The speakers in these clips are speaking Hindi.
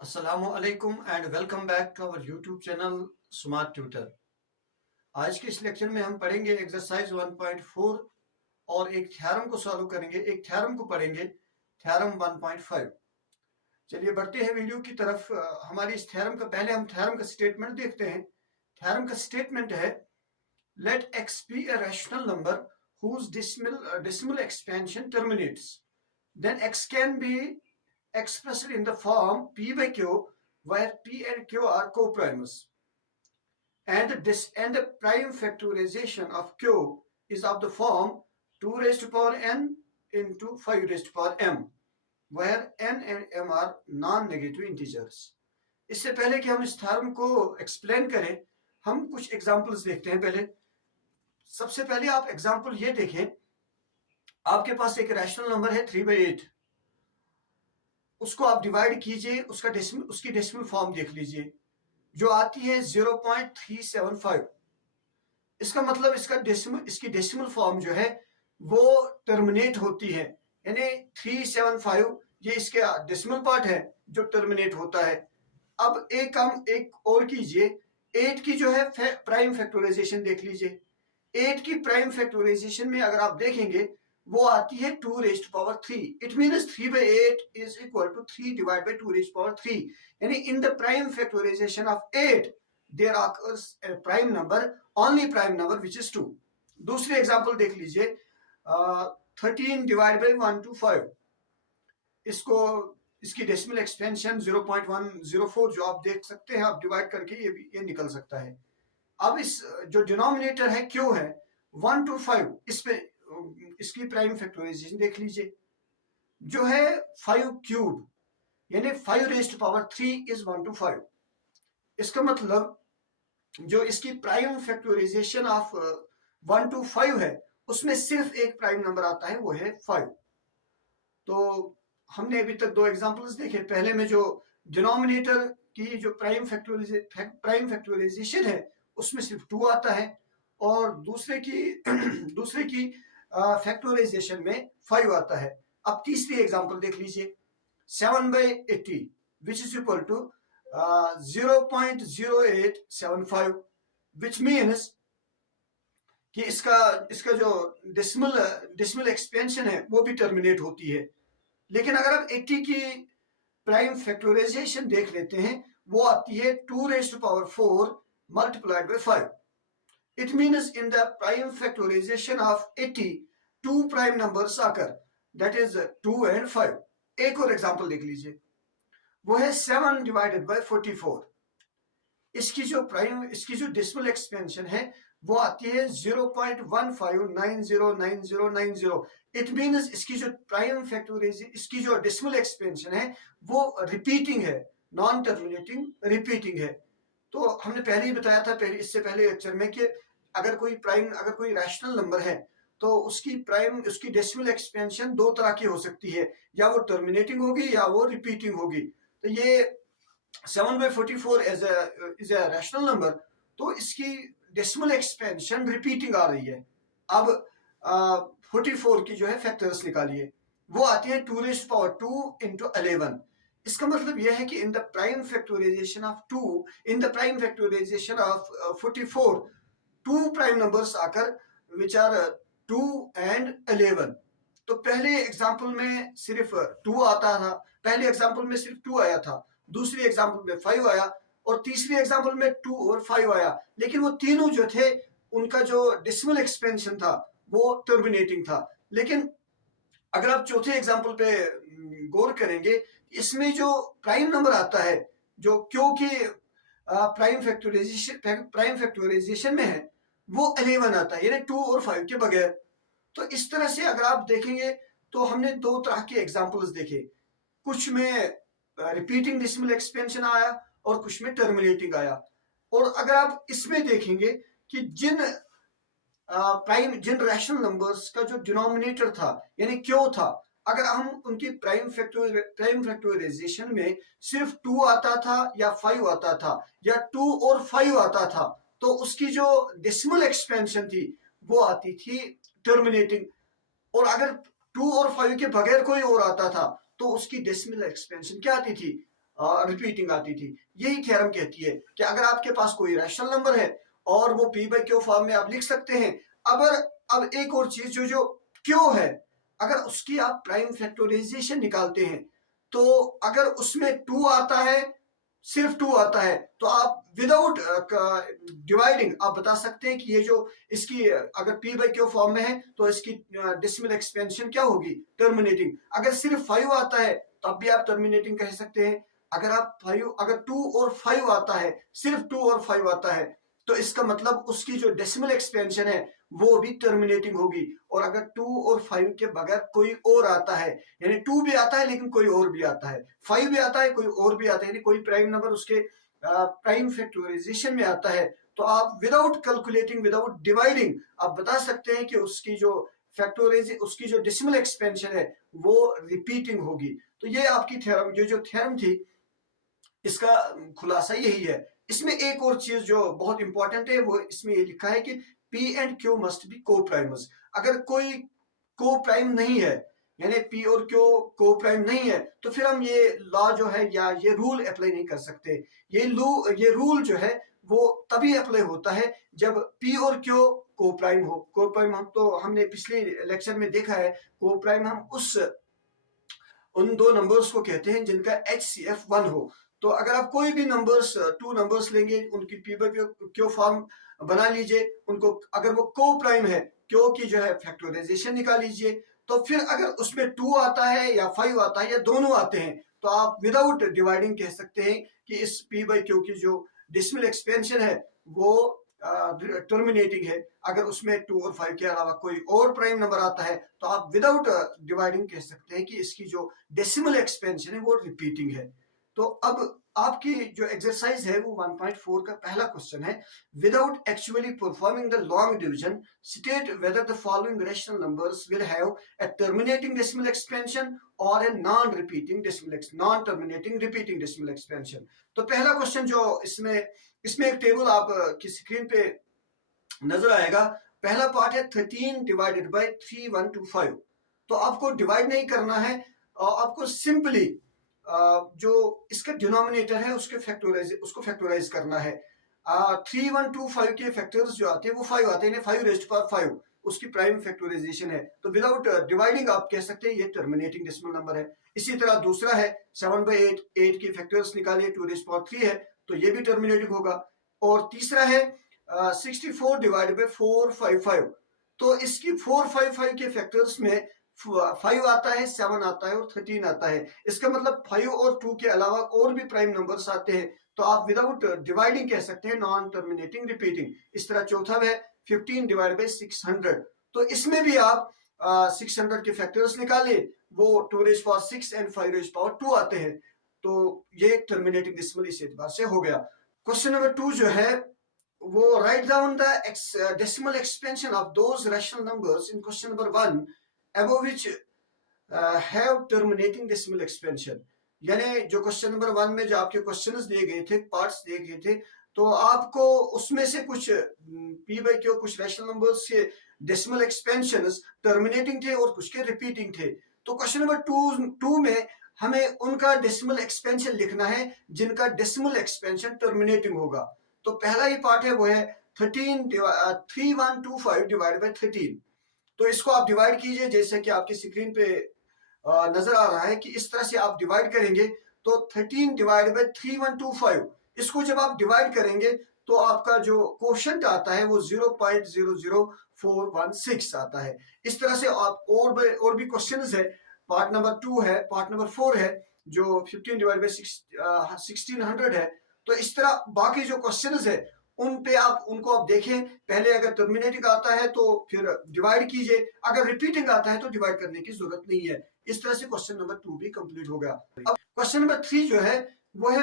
Assalamualaikum and welcome back to our YouTube channel Smart Tutor। आज के इस लेक्चर में हम पढ़ेंगे एक्सरसाइज 1.4 और एक थ्योरम को सॉल्व करेंगे। एक थ्योरम को पढ़ेंगे, थ्योरम 1.5। चलिए बढ़ते हैं वीडियो की तरफ। हमारी इस थ्योरम का पहले हम थ्योरम का स्टेटमेंट देखते हैं। थ्योरम का स्टेटमेंट है late x be a rational number whose decimal expansion terminates, then x can be expressed in the form p by q where p and q are coprimers, and the prime factorization of q is of the form 2 raised to power n into 5 raised to power m where n and m are non-negative integers। इससे पहले कि हम इस थ्योरम को एक्सप्लेन करें, हम कुछ एग्जांपल्स देखते हैं। पहले सबसे पहले आप एग्जांपल ये देखें, आपके पास एक रैशनल नंबर है 3/8, उसको आप डिवाइड कीजिए, उसकी डेसिमल फॉर्म देख लीजिए जो आती है 0.375। इसका मतलब इसकी डेसिमल फॉर्म जो है वो टर्मिनेट होती है, यानी 375 ये इसके डेसिमल पार्ट है जो टर्मिनेट होता है। अब एक और कीजिए, 8 की जो है प्राइम फैक्टराइजेशन देख लीजिए। 8 की प्राइम फैक्टराइजेशन में अगर आप देखेंगे वो आती है 2 raised to power 3। It means 3/8 is equal to 3 divided by 2 raised to power 3। यानी in the prime factorisation of 8 there occurs a prime number, only prime number which is 2। दूसरी एग्जांपल देख लीजिए, 13 divided by 125। इसकी डेसिमल एक्सपेंशन 0.104 जो आप देख सकते हैं, आप डिवाइड करके ये निकल सकता है। अब इस जो डिनोमिनेटर है क्यू है 1 to 5, इस पे इसकी प्राइम फैक्टराइजेशन देख लीजिए जो है 5 क्यूब, यानी 5 raised to power 3 is 1 to 5। इसका मतलब जो इसकी प्राइम फैक्टराइजेशन ऑफ 1 to 5 है उसमें सिर्फ एक प्राइम नंबर आता है, वो है 5। तो हमने अभी तक दो एग्जांपल्स देखे। पहले में जो डिनोमिनेटर की जो प्राइम फैक्टराइजेशन है उसमें सिर्फ 2 आता है, और दूसरे की फैक्टराइजेशन में 5 आता है। अब तीसरी एग्जांपल देख लीजिए, 7/80 which is equal to 0.0875, which means कि इसका जो डेसिमल एक्सपेंशन है वो भी टर्मिनेट होती है। लेकिन अगर आप 80 की प्राइम फैक्टराइजेशन देख लेते हैं वो आती है 2 raised to power 4 multiplied by 5। It means in the prime factorization of 80 two prime numbers occur, that is 2 and 5। एक और एग्जांपल देख लीजिए, वो है 7 divided by 44। इसकी जो डेसिमल एक्सपेंशन है वो आती है 0.15909090। इट मीन्स इसकी जो प्राइम फैक्टराइजेशन, इसकी जो डेसिमल एक्सपेंशन है वो रिपीटिंग है, नॉन टर्मिनेटिंग रिपीटिंग है। तो हमने पहले ही बताया था इससे पहले लेक्चर में कि अगर कोई रैशनल नंबर है तो उसकी डेसिमल एक्सपेंशन दो तरह की हो सकती है, या वो टर्मिनेटिंग होगी या वो रिपीटिंग होगी। तो ये 7/44 इज अ रैशनल नंबर, तो इसकी डेसिमल एक्सपेंशन रिपीटिंग आ रही है। अब 44 की जो है फैक्टर्स निकालिए, वो आती है 2 raised to power 2 into 11। इसका मतलब यह है कि in the prime factorisation of 44 2 prime numbers आकर विच आर 2 and 11। तो पहले एग्जांपल में सिर्फ 2 आता था, पहले एग्जांपल में सिर्फ 2 आया था, दूसरी एग्जांपल में 5 आया, और तीसरी एग्जांपल में 2 और 5 आया। लेकिन वो तीनों जो थे उनका जो डेसिमल एक्सपेंशन था वो टर्मिनेटिंग था। लेकिन अगर आप चौथे एग्जांपल पे गौर करेंगे, इसमें जो प्राइम नंबर आता है जो क्योंकि प्राइम फैक्टराइजेशन में है वो 11 आता है, यानी 2 और 5 के बगैर। तो इस तरह से अगर आप देखेंगे तो हमने दो तरह के एग्जांपल्स देखे, कुछ में रिपीटिंग डेसिमल एक्सपेंशन आया और कुछ में टर्मिनेटिंग आया। और अगर आप इसमें देखेंगे कि जिन रैशनल नंबर्स का जो डिनोमिनेटर था यानी क्यों था, अगर हम उनकी प्राइम फैक्टराइजेशन में सिर्फ 2 आता था या 5 आता था या 2 और 5 आता था, तो उसकी जो डेसिमल एक्सपेंशन थी वो आती थी टर्मिनेटिंग। और अगर 2 और 5 के बगैर कोई और आता था तो उसकी डेसिमल एक्सपेंशन क्या आती थी, रिपीटिंग आती थी। यही थ्योरम कहती है कि अगर आपके पास कोई रैशनल नंबर है और वो पी बाई क्यू फॉर्म में आप लिख सकते हैं। अब एक और चीज जो क्यू है, अगर उसकी आप प्राइम फैक्टराइजेशन निकालते हैं तो अगर उसमें 2 आता है, सिर्फ 2 आता है, तो आप विदाउट डिवाइडिंग आप बता सकते हैं कि ये जो इसकी अगर पी बाई क्यू फॉर्म में है तो इसकी डेसिमल एक्सपेंशन क्या होगी, टर्मिनेटिंग। अगर सिर्फ 5 आता है तब भी आप टर्मिनेटिंग कह सकते हैं। अगर 2 और 5 आता है, सिर्फ 2 और 5 आता है, तो इसका मतलब उसकी जो डेसिमल एक्सपेंशन है वो भी टर्मिनेटिंग होगी। और अगर 2 और 5 के बगैर कोई और आता है, यानी 2 भी आता है लेकिन कोई और भी आता है, 5 भी आता है कोई और भी आता है, यानी कोई प्राइम नंबर उसके प्राइम फैक्टराइजेशन में आता है, तो आप विदाउट कैलकुलेटिंग, विदाउट डिवाइडिंग आप बता सकते हैं कि उसकी जो उसकी जो डेसिमल एक्सपेंशन है वो रिपीटिंग होगी। तो ये आपकी थ्योरम, ये जो थ्योरम थी इसका खुलासा यही है। इसमें एक और चीज जो बहुत इंपॉर्टेंट है वो इसमें ये लिखा है कि P and Q must be को प्राइमर्स। अगर कोई को प्राइम नहीं है, यानी पी और क्यू को प्राइम नहीं है, तो फिर हम ये लॉ जो है या ये रूल अप्लाई नहीं कर सकते। ये रूल जो है वो तभी अप्लाई होता है जब पी और क्यू को प्राइम हो। को प्राइम हमने पिछले लेक्चर में देखा है, को प्राइम हम उन दो नंबर्स को कहते हैं जिनका HCF 1 हो। तो अगर आप कोई भी टू नंबर्स लेंगे, उनकी पी बाई क्यू फॉर्म बना लीजिए, उनको अगर वो को प्राइम है, क्यू की जो है फैक्टराइजेशन निकाल लीजिए, तो फिर अगर उसमें 2 आता है या 5 आता है या दोनों आते हैं, तो आप विदाउट डिवाइडिंग कह सकते हैं कि इस पी बाई क्यू की जो डेसिमल एक्सपेंशन है वो टर्मिनेटिंग है। अगर उसमें 2 और 5 के अलावा कोई और प्राइम नंबर आता है तो आप विदाउट डिवाइडिंग कह सकते हैं कि इसकी जो डेसिमल एक्सपेंशन है वो रिपीटिंग है। तो अब आपकी जो एक्सरसाइज है वो 1.4 का पहला क्वेश्चन है, without actually performing the long division state whether the following rational numbers will have a terminating decimal expansion और a non terminating repeating decimal expansion. तो पहला क्वेश्चन जो इसमें एक टेबल आप की स्क्रीन पे नजर आएगा। पहला पार्ट है 13 डिवाइडेड बाय 3125। तो आपको डिवाइड नहीं करना है, आपको सिंपली जो इसका डिनोमिनेटर है उसको फैक्टराइज करना है। 3125 के फैक्टर्स जो आते हैं वो 5 आते हैं, 5 रेज़्ड पावर 5 उसकी प्राइम फैक्टराइजेशन है। तो विदाउट डिवाइडिंग आप कह सकते हैं ये टर्मिनेटिंग डेसिमल नंबर है। इसी तरह दूसरा है 7/8, 8 की फैक्टर्स निकालिए, 2 रेज़्ड पावर 3 है, तो ये भी टर्मिनेटिंग होगा। और तीसरा है 64 डिवाइडेड बाय 455। तो इसकी 455 के फैक्टर्स में 5 आता है, 7 आता है और 13 आता है। इसका मतलब 5 और 2 के अलावा और भी प्राइम नंबर्स आते हैं, तो आप विदाउट डिवाइडिंग कह सकते हैं नॉन टर्मिनेटिंग रिपीटिंग। इस तरह चौथा है 15 डिवाइड बाई 600। तो इसमें भी आप 600 के फैक्टर्स निकाले, वो 2 rays power 6 and 5 rays power 2 आते हैं, तो ये टर्मिनेटिंग डेसिमल इस एतबार से हो गया। क्वेश्चन नंबर 2 जो है वो write down the decimal expansion of those rational numbers in question number 1 above which have terminating decimal expansion। यानी जो क्वेश्चन नंबर 1 में जो आपके क्वेश्चंस दिए गए थे, पार्ट्स दिए गए थे, तो आपको उसमें से कुछ पी बाई क्यू, कुछ रैशनल नंबर्स के डेसिमल एक्सपेंशंस टर्मिनेटिंग थे और कुछ के रिपीटिंग थे। तो क्वेश्चन नंबर 2 में हमें उनका डेसिमल एक्सपेंशन लिखना है जिनका डेसिमल एक्सपेंशन टर्मिनेटिंग होगा। तो पहला ही पार्ट है वो है 3125 डिवाइड बाई 13। तो इसको आप डिवाइड कीजिए, जैसे कि आपकी स्क्रीन पे नजर आ रहा है कि इस तरह से आप डिवाइड करेंगे। तो 13 डिवाइड बाई 3125, इसको जब आप डिवाइड करेंगे तो आपका जो कोशेंट आता है वो 0.00416 आता है। इस तरह से आप और भी क्वेश्चंस है, पार्ट नंबर 2 है, पार्ट नंबर 4 है जो 15 डिवाइड बाई 1600 है। तो इस तरह बाकी जो क्वेश्चंस है उनको आप देखें, पहले अगर टर्मिनेटिंग आता है तो फिर डिवाइड कीजिए, अगर रिपीटिंग आता है तो डिवाइड करने की जरूरत नहीं है। इस तरह से क्वेश्चन नंबर 2 भी कंप्लीट हो गया। अब क्वेश्चन नंबर 3 जो है वो है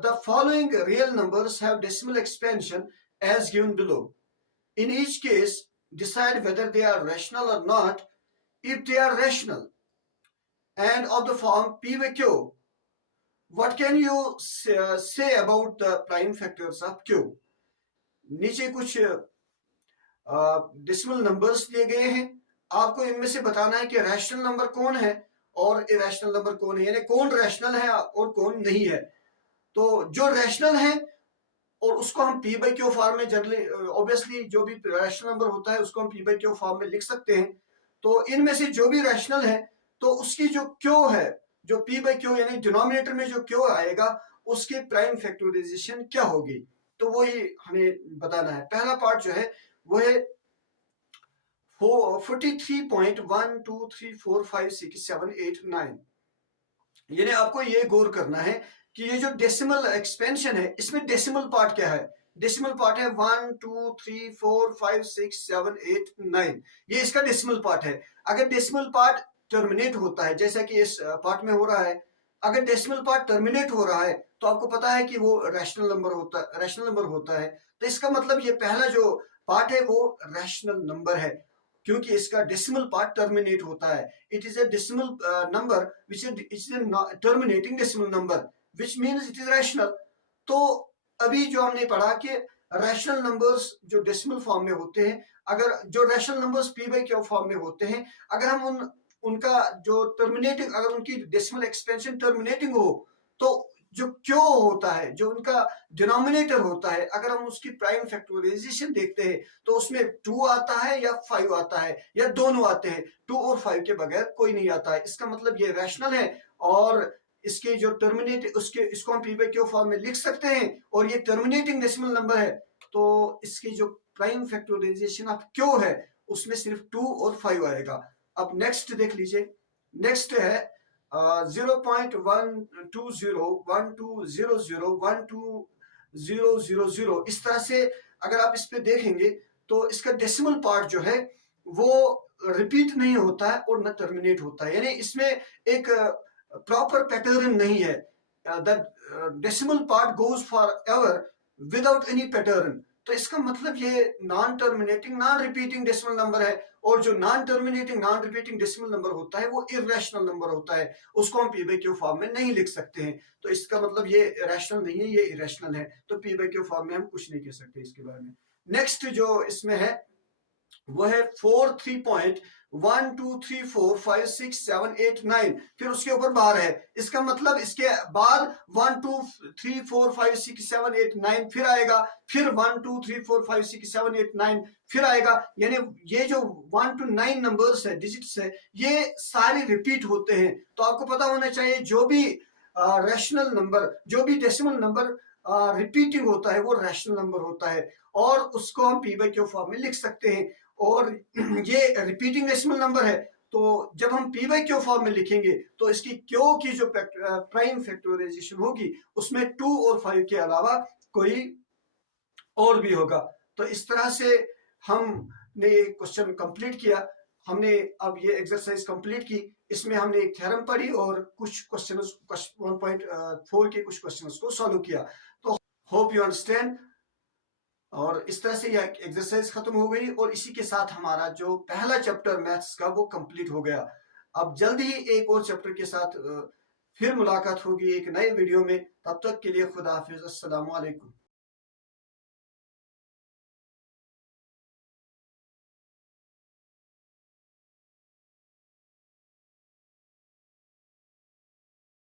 the following real numbers have decimal expansion as given below. In each case decide whether they are rational और not. If they are rational and of the form P by Q, what can you say about the prime factors of Q? नीचे कुछ डेसिमल नंबर्स दिए गए हैं, आपको इनमें से बताना है कि रैशनल नंबर कौन है और इरेशनल नंबर कौन है, यानी कौन रैशनल है और कौन नहीं है। तो जो रैशनल है और उसको हम पी बाई क्यू फॉर्म में जनरली ऑब्वियसली जो भी रैशनल नंबर होता है उसको हम पी बाई क्यू फॉर्म में लिख सकते हैं। तो इनमें से जो भी रैशनल है तो उसकी जो क्यू है, जो पी बाई क्यू यानी डिनोमिनेटर में जो क्यू आएगा उसकी प्राइम फैक्टराइजेशन क्या होगी, तो वही हमें बताना है। पहला पार्ट जो है वो है 43.123456789, यानी आपको ये गौर करना है कि ये जो डेसिमल एक्सपेंशन है इसमें डेसिमल पार्ट क्या है। डेसिमल पार्ट है 1 2 3 4 5 6 7 8 9, ये इसका डेसिमल पार्ट है। अगर डेसिमल पार्ट टर्मिनेट होता है जैसा कि इस पार्ट में हो रहा है, अगर डेसिमल पार्ट टर्मिनेट हो रहा है तो आपको पता है कि वो रैशनल नंबर होता है। तो इसका मतलब ये पहला जो पार्ट है वो रैशनल नंबर है, क्योंकि इसका डेसिमल पार्ट टर्मिनेट होता है। It is a decimal number which is terminating decimal number which means it is rational. तो अभी जो हमने पढ़ा कि रैशनल नंबर्स जो डेसिमल फॉर्म में होते हैं, अगर जो rational numbers P by Q form में होते हैं, अगर हम उनका जो टर्मिनेटिंग, अगर उनकी डेसिमल एक्सपेंशन टर्मिनेटिंग हो तो जो क्यू होता है, जो उनका डिनोमिनेटर होता है, अगर हम उसकी प्राइम फैक्टराइजेशन देखते हैं तो उसमें 2 आता है या 5 आता है या दोनों आते हैं। 2 और 5 के बगैर कोई नहीं आता है। इसका मतलब ये रैशनल है और इसके जो टर्मिनेट उसके इसको हम पी बाई क्यू फॉर्म में लिख सकते हैं और ये टर्मिनेटिंग डेसिमल नंबर है। तो इसकी जो प्राइम फैक्टराइजेशन ऑफ क्यू है उसमें सिर्फ 2 और 5 आएगा। अब नेक्स्ट देख लीजिए, नेक्स्ट है 0.12012001200, इस तरह से अगर आप इस पे देखेंगे तो इसका डेसिमल पार्ट जो है वो रिपीट नहीं होता है और न टर्मिनेट होता है, यानी इसमें एक प्रॉपर पैटर्न नहीं है। The decimal part goes for ever without any pattern. तो इसका मतलब ये non terminating non repeating decimal number है, और जो non terminating non repeating decimal number होता है वो इरेशनल नंबर होता है, उसको हम पी बाई क्यू फॉर्म में नहीं लिख सकते हैं। तो इसका मतलब ये रैशनल नहीं है, ये इरेशनल है, तो पी बाई क्यू फॉर्म में हम कुछ नहीं कह सकते इसके बारे में। नेक्स्ट जो इसमें है वो है 43.123456789, फिर उसके ऊपर बार है। इसका मतलब इसके बाद 123456789 फिर आएगा, फिर 123456789 फिर आएगा, यानी ये जो 1 to 9 नंबर्स है, डिजिट्स है, ये सारे रिपीट होते हैं। तो आपको पता होना चाहिए जो भी रैशनल नंबर, जो भी डेसिमल नंबर रिपीटिंग होता है वो रैशनल नंबर होता है और उसको हम पी बाई क्यू फॉर्म में लिख सकते हैं। और ये रिपीटिंग डेसिमल नंबर है, तो जब हम पी बाई क्यू फॉर्म में लिखेंगे तो इसकी क्यू की जो प्राइम फैक्टराइजेशन होगी उसमें 2 और 5 के अलावा कोई और भी होगा। तो इस तरह से हमने ये क्वेश्चन कंप्लीट किया। हमने अब ये एक्सरसाइज कंप्लीट की, इसमें हमने एक थ्योरम पढ़ी और कुछ क्वेश्चंस 1.4 के कुछ क्वेश्चंस को सॉल्व किया। तो होप यू अंडरस्टैंड। और इस तरह से यह एक्सरसाइज खत्म हो गई और इसी के साथ हमारा जो पहला चैप्टर मैथ्स का वो कंप्लीट हो गया। अब जल्द ही एक और चैप्टर के साथ फिर मुलाकात होगी एक नए वीडियो में। तब तक के लिए खुदा हाफिज, अस्सलाम वालेकुम।